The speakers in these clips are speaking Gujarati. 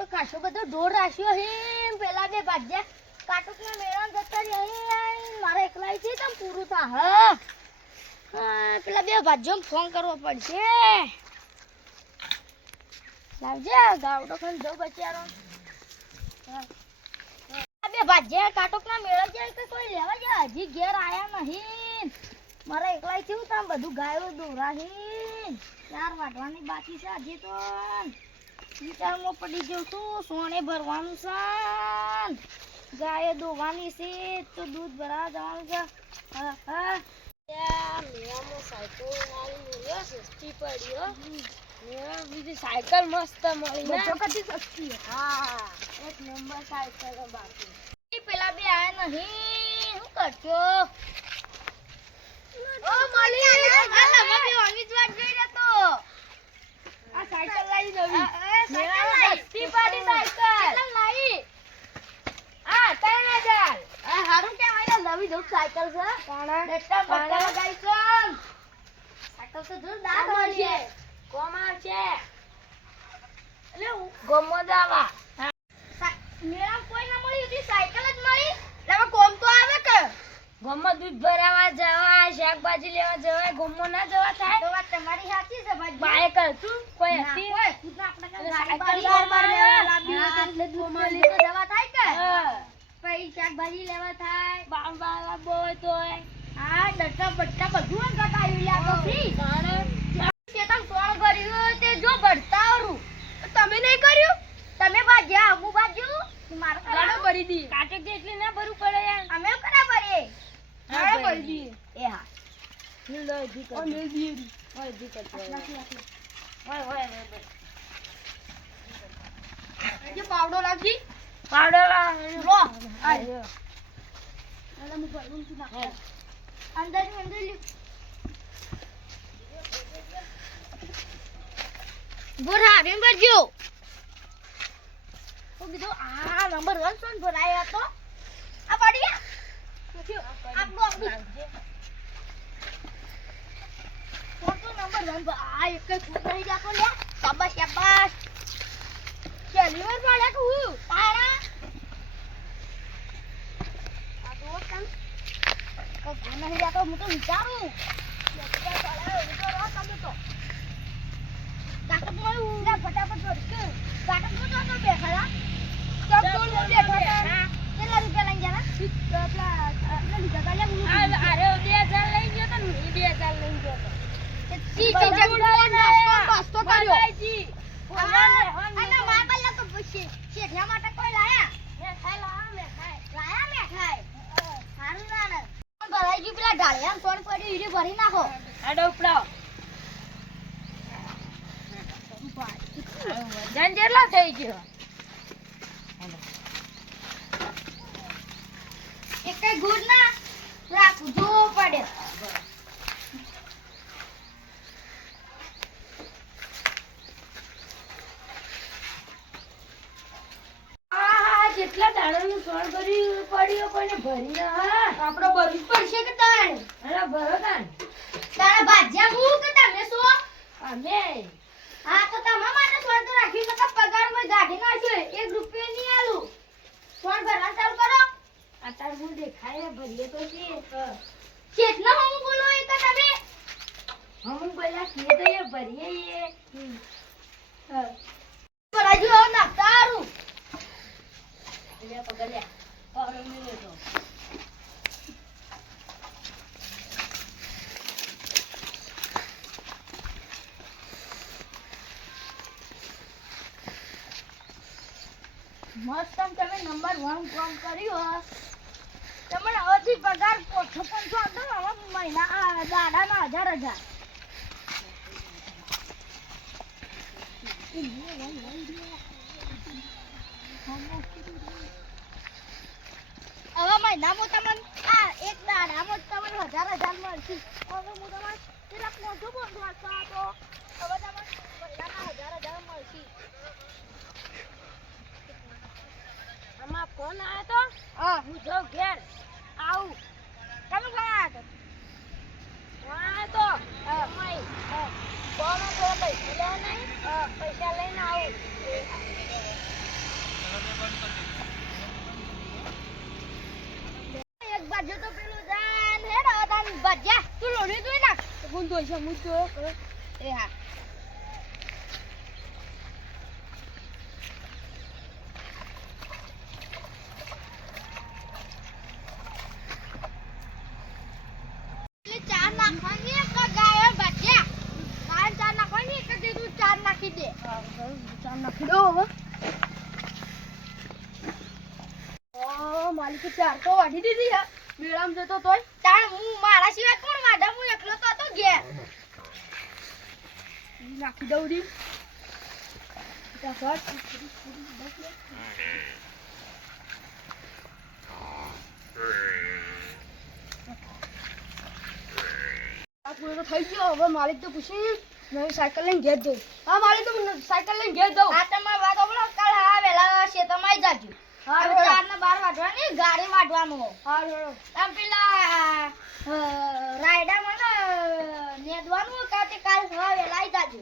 તો ખાસો બધો ઢોર રાખ્યો હે. પેલા બે ભાગ્યા કાટુકના મેળામાં જતા રહ્યા મારે એકલા છે તમ પૂરું થા, હા? પેલા બે ભાજ્યો ફોન કરવો પડશે. લાવજે, ગાવડો ખાન જો બચારો બે ભાજ્યા કાટુકના મેળા જાય કે કોઈ લેવા જાય? હજી ઘેર આયા નહીં. મારે એકલા થયું તમ બધું ગાયો દોરા હે. ચાર વાટવાની બાકી છે, હજી તો. વિચારમાં પડી ગયું છું સોને ભરવાનું છે. ગાય દોવાની છે તો દૂધ ભરા જવાનું છે. હા હા. મેળામાં સાયકલ મળ્યો સસ્તી પડી મેળા બીજી સાયકલ મસ્ત મળી ને. બચો સસ્તી હા એક નંબર સાયકલ બાકી પેલા બે આયા નહીં. શું કરશો? ઓ મળી આ તમે બે ઓની જ વાત જોઈ રહ્યો તો આ સાયકલ લાવી નવી મેળામાં સસ્તી પડી સાયકલ લાવી આ ત્રણ હજાર આ હારું કેવાય ને નવી ધૂપ સાયકલ છે કાણા ડટ્ટા બટ્ટા લગાઈ છે સાયકલ તો જોરદાર મળશે કોમ આવશે એટલે ગોમો દાવા મેળા કોઈ ના મળી હતી સાયકલ જ મળી એટલે કોમ તો આવે કે ગોમમાં દૂધ ભરાવા જવા શાકભાજી લેવા જવાય ગોમમાં ના જવા થાય? તો વાત તમારી સાચી છે ભાઈ બાઈક હતું કોઈ હતી? આપણે એટલે ગાડી સાયકલ બાડી બાર લેવા બાર લેવા હા, એટલે દૂધ તો મળી. મળી તો જવા થાય કે હા. પછી શાકભાજી લેવા થાય. બાર બાર લાવવો તો હા ડટકા બટકા બધું જ ગટાયું લ્યા તો ફ્રી સોળ ભર્યું તે જો ભરતાવરું તમે નહીં કર્યું? તમે બાજ્યા હું બાજ્યું મારું ગાડો ભરી દી. કાટક જેટલી ના ભરવું પડે યાર. અમે કરા ભરીએ? હા, ભરી દી. એ હા. લો દી કર લે દી ઓય દી કર ઓય ઓય ઓય જે પાવડો લાગી બોરા આવીને ભરજો તો કીધું આ નંબર વન સોન ભરાયો હતો આ પડી આપણું ફોટો નંબર વન આ એક જ ફૂટ રહી જાતો લે શાબાશ શાબાશ પહેલી વાર પાડ્યા કે હું તારા આ તો તમ હું તો વિચારું. હું તો પછી શેઠિયા માટે ગયું પેલા ઢાળિયા ફોન પર ઈડી ભરી નાખો. આડો ઉપડાવ. વજન કેટલો થઈ ગયો. એક ગુડ ના રાખવું જોવું પડે. આ દાણાનું દાડાનું ભર્યું પડ્યો કોઈને ભરી ના હા આપણે ભરવું પડશે કે તાણ? અરે ભરો તાણ. તારા ભાજ્યા હું કે તમે શું અમે? હા તો તમારા માટે સોળ તો રાખી શકો પગારમાં ગાડી નાખ્યો એક રૂપિયો નહીં આલું. સોન ભરવા ચાલુ કરો. અત્યારે હું દેખાય ભરીએ તો છે કેટલા હું બોલો એ તો તમે? હું બોલ્યા છીએ તો એ ભરીએ એ ભરાજુ મસ્ત તમે નંબર વન ફોન કર્યું તમને હવેથી પગાર પોઠો પંચો આપતો હવે મહિના દાડાના હજાર હજાર. હવે મહિનામાં તમને આ એક દાડામાં તમને હજાર હજાર મળશે. હવે હું તમારે પેલા પોઠો પંચો હતો હવે તમને મહિનાના હજાર હજાર મળશે. ફોન આવ્યો તો? હા. હું જો ઘેર. આવું. તમે કોણ આવ્યા કોણ આવ્યો તો? અમારી કોણ તો? પૈસા લેવા નહીં? પૈસા લઈને આવું. એક બાજુ તો પેલું જાન હેડ હવે તાન ભજીયા તું લોણી જોઈ નાખ. હું તો છે હું. તો એ હા. ચાર નાખવાની, એક ગાય ભજીયા. ગાય ચાર નાખવાની, એક દીધું, ચાર નાખી દે. ચાર નાખી દો માલિકે ચાર તો વાઢી દીધી હે. મેળામાં જતો તોય. તાણ હું, મારા સિવાય કોણ વાડા હું એકલો તો હતો ઘેર. નાખી દઉં રી ફટાફટ આ પૂરો તો થઈ ગયો. હવે માલિક તો પૂછી નવી સાયકલ લઈને ઘેર જઉં. હા માલિક તો સાયકલ લઈને ઘેર જઉં. આ તમારી વાત સાંભળો કાલ હા વેલા છે તમે જાજો. હા, હવે. ચાર ને બાર વાગવાની ગાડી વાટવાનું. આમ પેલા રાયડા મને નેદવાનું કાતે કાલ હા વેલા આવી જાજો.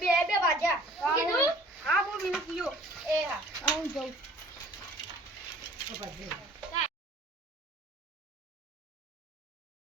બે બે વાગ્યા. કીધું? હા. હું મિનિટ ગયો એ હા. હા જઉં.